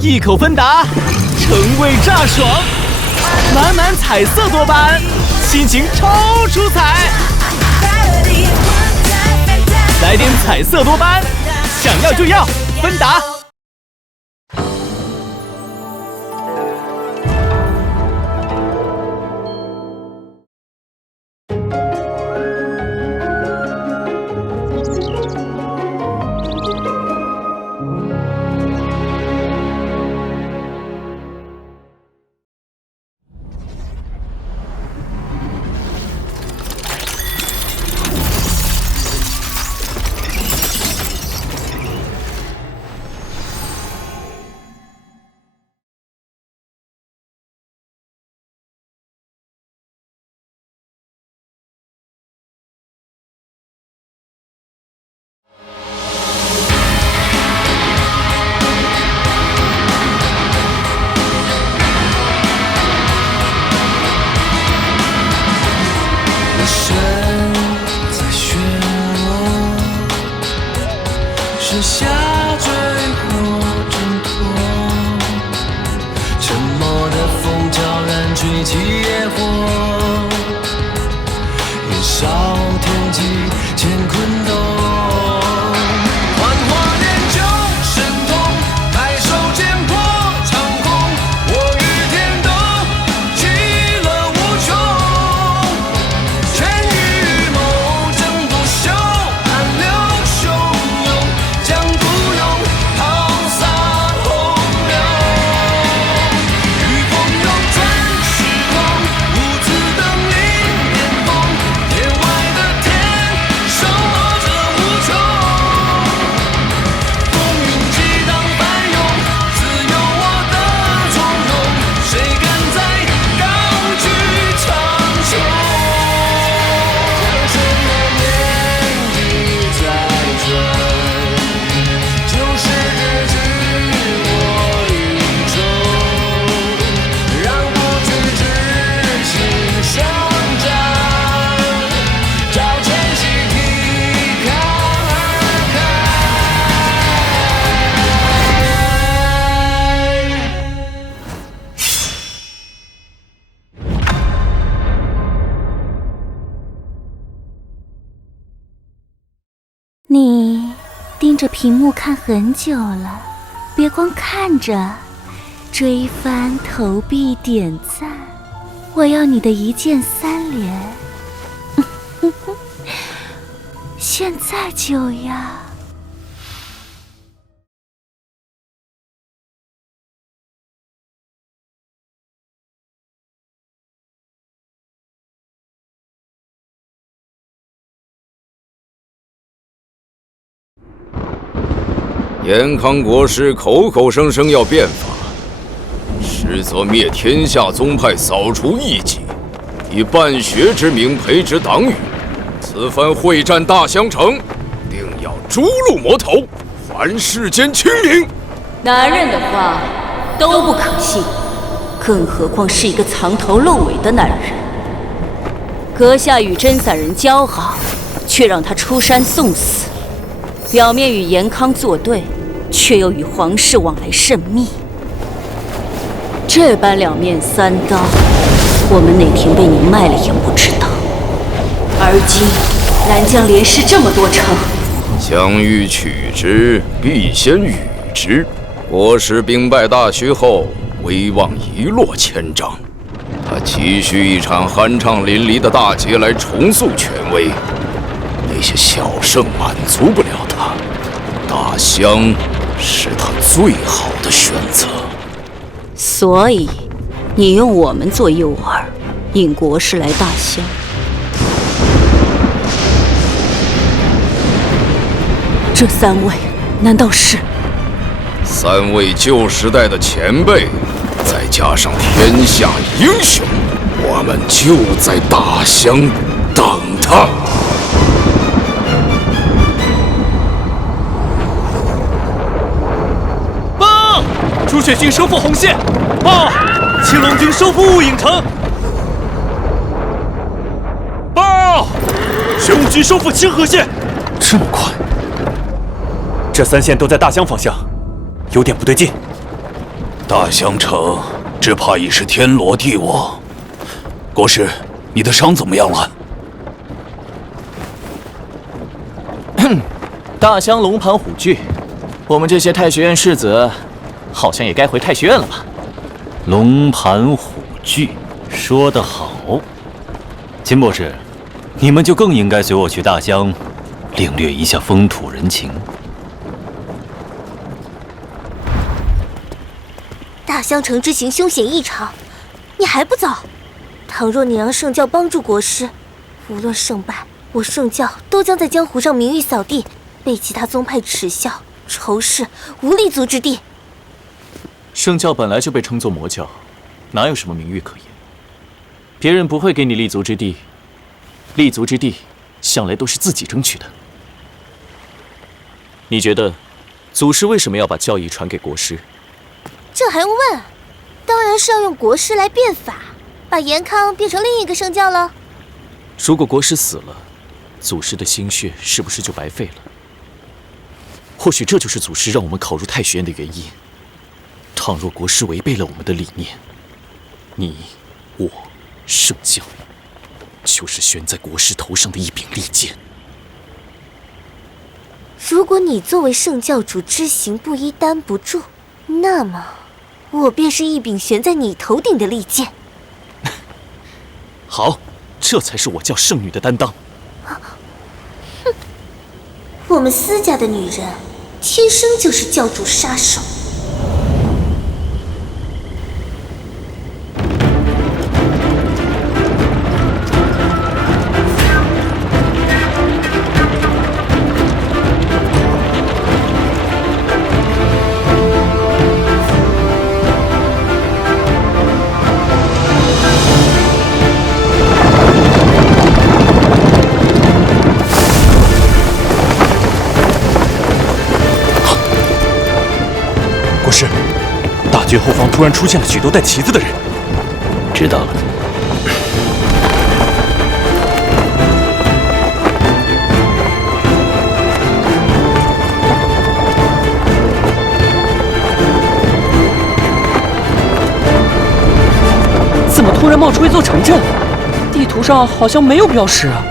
一口芬达，成味炸爽，满满彩色多巴胺，心情超出彩。来点彩色多巴胺，想要就要，芬达。是下坠或挣脱，沉默的风悄然吹起野火，燃烧天际乾坤洞，幻化研究神通，抬手剑破长空，我与天斗，其乐无穷，权与谋争不休，暗流汹涌，将孤勇抛洒洪流，御风涌转时空，无字登临巅峰，天外的天，守候着无穷，风云激荡翻涌，自有我的从容，谁敢再高举长袖？让什么年纪在转，就是日子我与衷，让不知之心生长，照晨曦披看而开。你盯着屏幕看很久了，别光看着，追番、投币、点赞，我要你的一键3连，现在就要。延康国师口口声声要变法，实则灭天下宗派，扫除异己，以办学之名培植党羽。此番会战大襄城，定要诛戮魔头，还世间清明。男人的话都不可信，更何况是一个藏头露尾的男人。阁下与真散人交好，却让他出山送死，表面与延康作对，却又与皇室往来甚密。这般两面三刀，我们哪天被你卖了也不知道。而今南疆连失这么多城，将欲取之，必先予之。国师兵败大虚后，威望一落千丈。他急需一场酣畅淋漓的大捷来重塑权威，那些小胜满足不了他。大襄是他最好的选择。所以你用我们做诱饵，引国师来大襄。这3位难道是3位旧时代的前辈，再加上天下英雄，我们就在大襄等他。报！朱雀军收复红线！报！青龙军收复雾影城！报！玄武军收复清河县！这么快？这3线都在大襄方向，有点不对劲。大襄城只怕已是天罗地网。国师，你的伤怎么样了？大襄龙盘虎踞，我们这些太学院士子，好像也该回太学院了吧？龙盘虎踞，说得好。秦博士，你们就更应该随我去大襄，领略一下风土人情。大襄城之行凶险异常，你还不走？倘若你让圣教帮助国师，无论胜败，我圣教都将在江湖上名誉扫地，被其他宗派耻笑，仇视，无立足之地。圣教本来就被称作魔教，哪有什么名誉可言？别人不会给你立足之地，立足之地向来都是自己争取的。你觉得，祖师为什么要把教义传给国师？这还用问？当然是要用国师来变法，把延康变成另一个圣教了。如果国师死了，祖师的心血是不是就白费了？或许这就是祖师让我们考入太学院的原因。倘若国师违背了我们的理念，你、我、圣教，就是悬在国师头上的一柄利剑。如果你作为圣教主知行不一担不住，那么我便是一柄悬在你头顶的利剑。好，这才是我教圣女的担当。哼，我们私家的女人天生就是教主杀手。国师，大军后方突然出现了许多带旗子的人。知道了。怎么突然冒出一座城镇？地图上好像没有标识啊。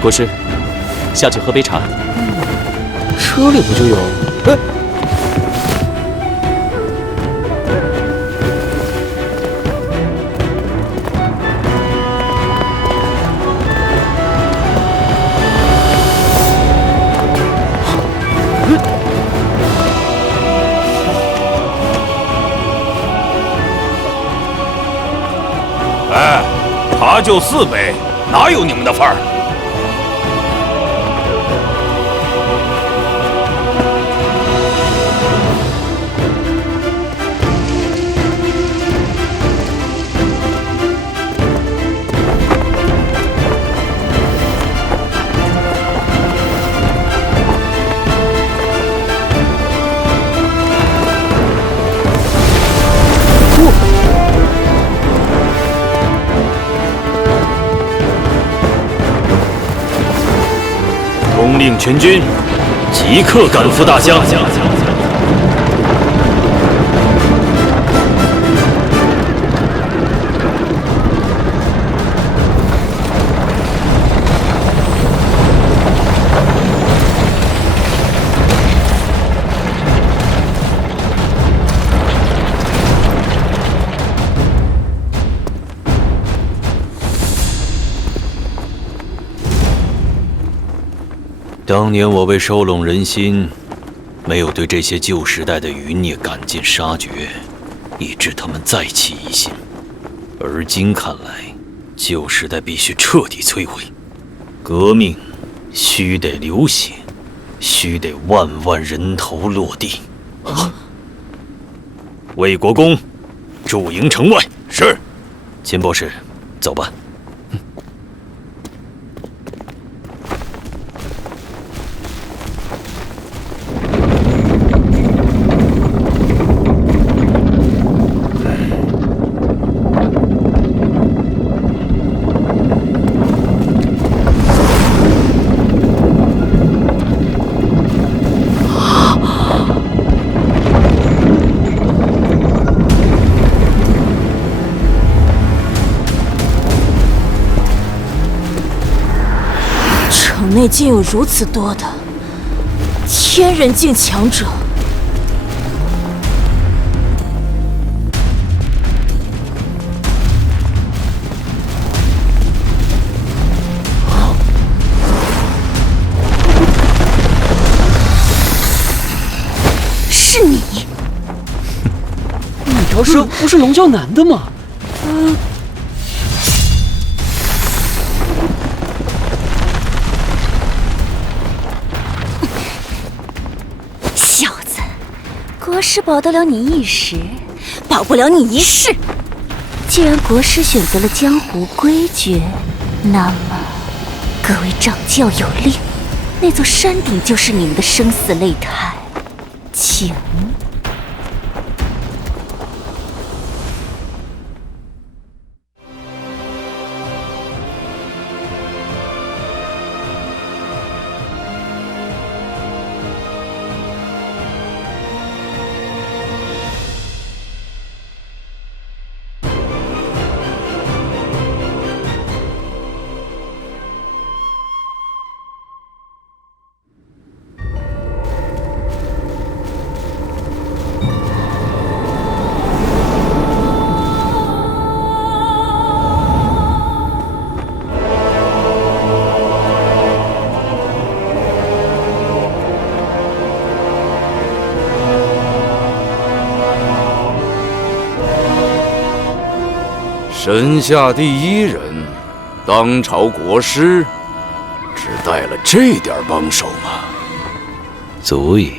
国师，下去喝杯茶。车里不就有？哎，茶就4杯，哪有你们的份儿？统领全军，即刻赶赴大襄。当年我为收拢人心，没有对这些旧时代的余孽赶尽杀绝，以致他们再起疑心。而今看来，旧时代必须彻底摧毁。革命须得流血，须得万万人头落地。魏国公驻营城外。是。秦博士，走吧。城内竟有如此多的天人境强者。是你！那条蛇不是龙啸南的吗？小子，国师保得了你一时，保不了你一世。既然国师选择了江湖规矩，那么各位掌教有令，那座山顶就是你们的生死擂台，请。神下第一人，当朝国师，只带了这点帮手吗？足以。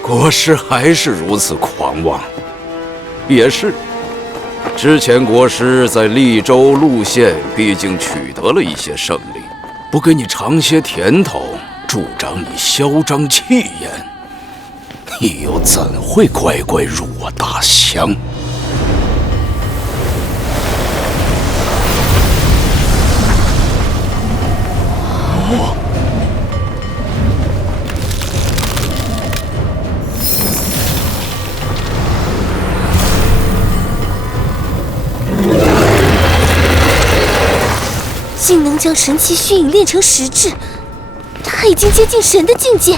国师还是如此狂妄。也是，之前国师在利州路县毕竟取得了一些胜利，不给你尝些甜头，助长你嚣张气焰，你又怎会乖乖入我大乡？竟能将神奇虚影练成实质，他已经接近神的境界。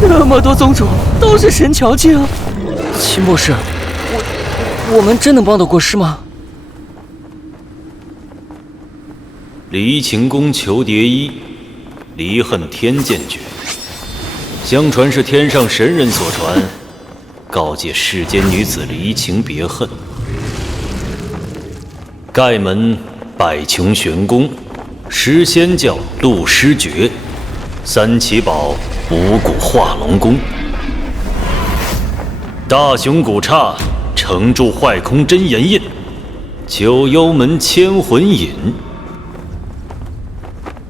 这么多宗主都是神桥境，秦博士，我们真能帮到国师吗？离秦宫求蝶衣，离恨天剑诀，相传是天上神人所传，告诫世间女子离情别恨。盖门百穷玄功，诗仙教渡尸诀，三奇宝五谷化龙功，大雄古刹承住坏空真言印，九幽门千魂引，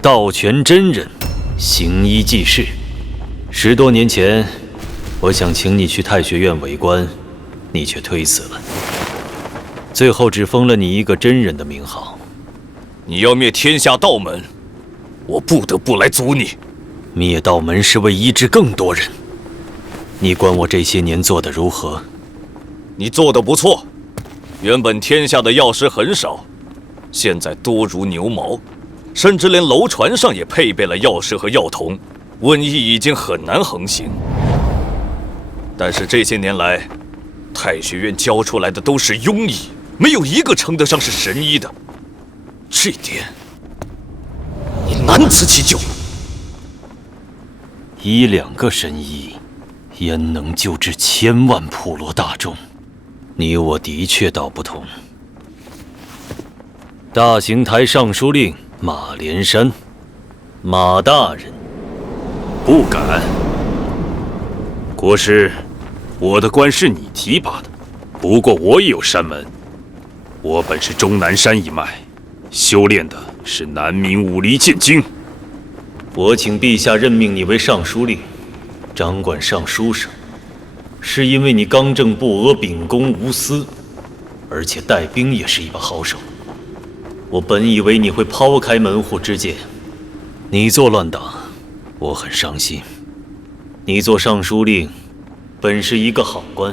道全真人行医济世。10多年前，我想请你去太学院为官，你却推辞了，最后只封了你一个真人的名号。你要灭天下道门，我不得不来阻你。灭道门是为医治更多人，你管我这些年做得如何？你做得不错，原本天下的药师很少，现在多如牛毛，甚至连楼船上也配备了药师和药童，瘟疫已经很难横行。但是这些年来，太学院教出来的都是庸医，没有一个称得上是神医的，这点你难辞其咎。1、2个神医，焉能救治千万普罗大众？你我的确道不同。大邢台尚书令马连山，马大人。不敢。国师，我的官是你提拔的，不过我也有山门。我本是终南山一脉，修炼的是南明武离剑经。我请陛下任命你为尚书令，掌管尚书省，是因为你刚正不阿、秉公无私，而且带兵也是一把好手。我本以为你会抛开门户之见，你做乱党，我很伤心。你做尚书令，本是一个好官，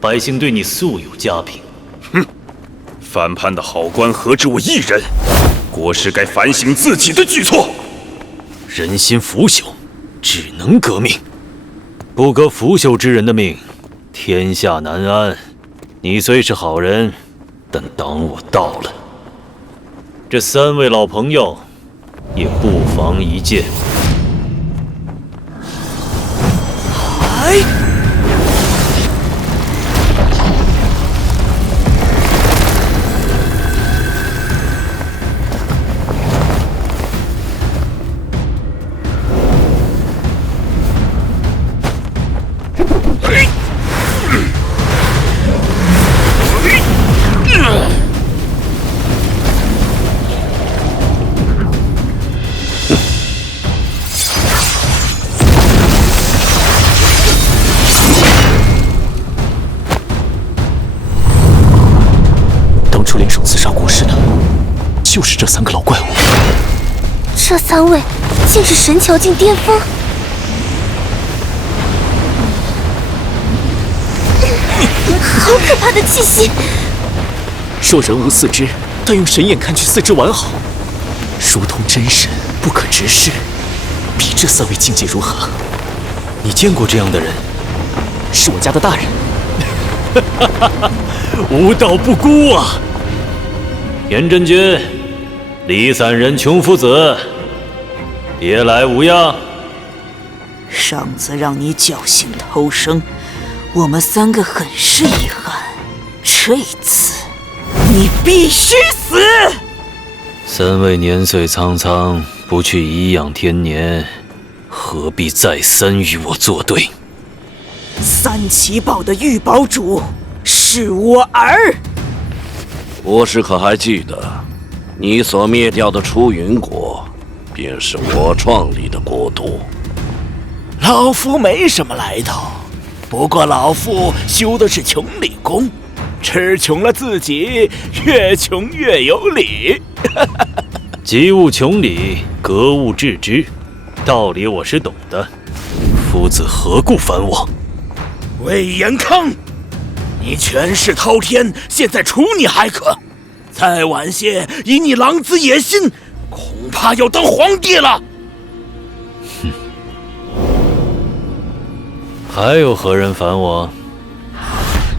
百姓对你素有嘉评。哼，反叛的好官何止我一人？国师该反省自己的举措。人心腐朽，只能革命。不革腐朽之人的命，天下难安。你虽是好人，但当我到了，这3位老朋友也不妨一见。就是这3个老怪物。这3位竟是神桥境巅峰。好可怕的气息！若人无四肢，但用神眼看去四肢完好，如同真神，不可直视。比这3位境界如何？你见过这样的人？是我家的大人。无道不孤啊！严真君，离散人穷夫子，别来无恙。上次让你侥幸偷生，我们3个很是遗憾。这次，你必须死！3位年岁苍苍，不去颐养天年，何必再三与我作对？3奇堡的玉堡主是我儿。国师可还记得，你所灭掉的出云国，便是我创立的国都。老夫没什么来头，不过老夫修的是穷理功，吃穷了自己，越穷越有理。及物穷理，格物致知，道理我是懂的。夫子何故反我？魏延康，你权势滔天，现在除你还可，再晚些，以你狼子野心，恐怕要当皇帝了。哼，还有何人反我？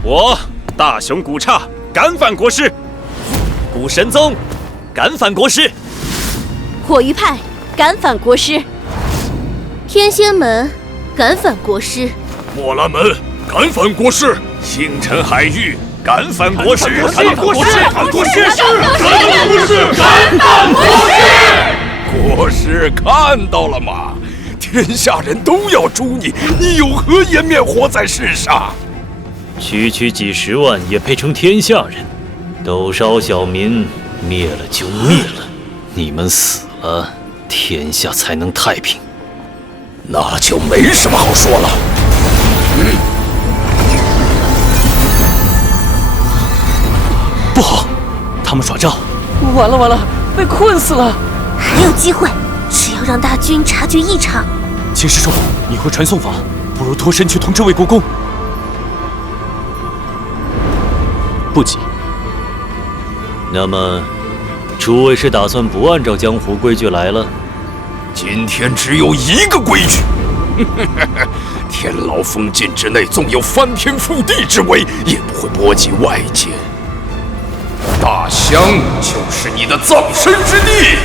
我大雄古刹敢反国师，古神宗敢反国师，火鱼派敢反国师，天仙门敢反国师，墨兰门敢反国师，星辰海域敢反国师，敢反国师，敢反国师，敢反国师，敢反国师！国师看到了吗？天下人都要诛你，你有何颜面活在世上？区区几10万也配成天下人？都烧小民，灭了就灭了，你们死了，天下才能太平。那就没什么好说了。不好，他们耍诈！完了完了，被困死了！还有机会，只要让大军察觉异常。秦师叔，你会传送法，不如脱身去通知魏国公。不急。那么，诸位是打算不按照江湖规矩来了？今天只有一个规矩。天牢封禁之内，纵有翻天覆地之威，也不会波及外界。大香就是你的葬身之地。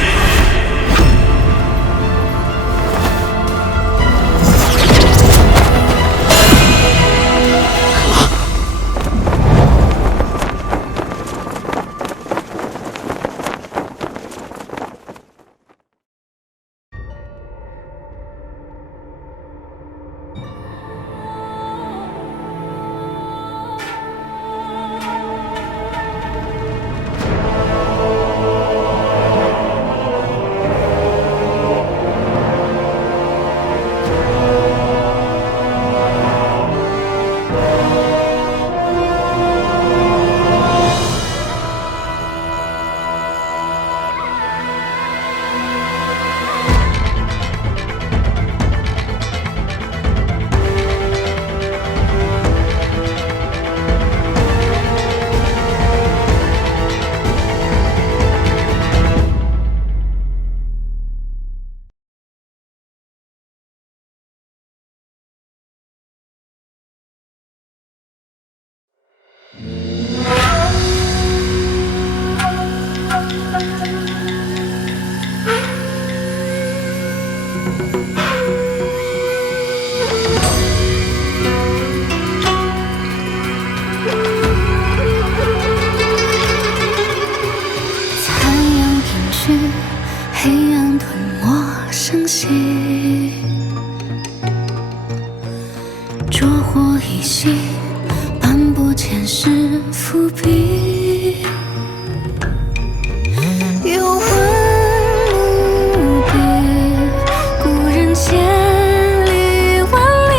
残阳隐去，黑暗吞没声息，烛火一熄，斑驳前世伏笔，又问无别，故人千里万里，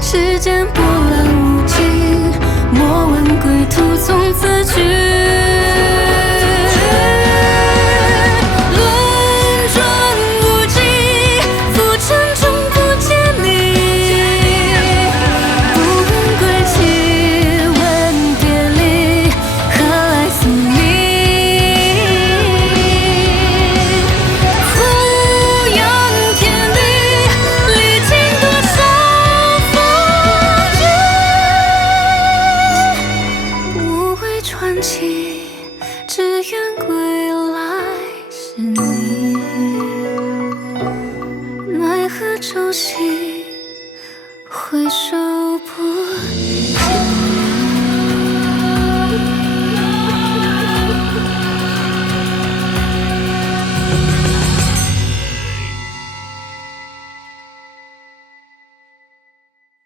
世间波澜无尽，莫问归途从此去。传奇，只愿归来是你。奈何朝夕，回首不见。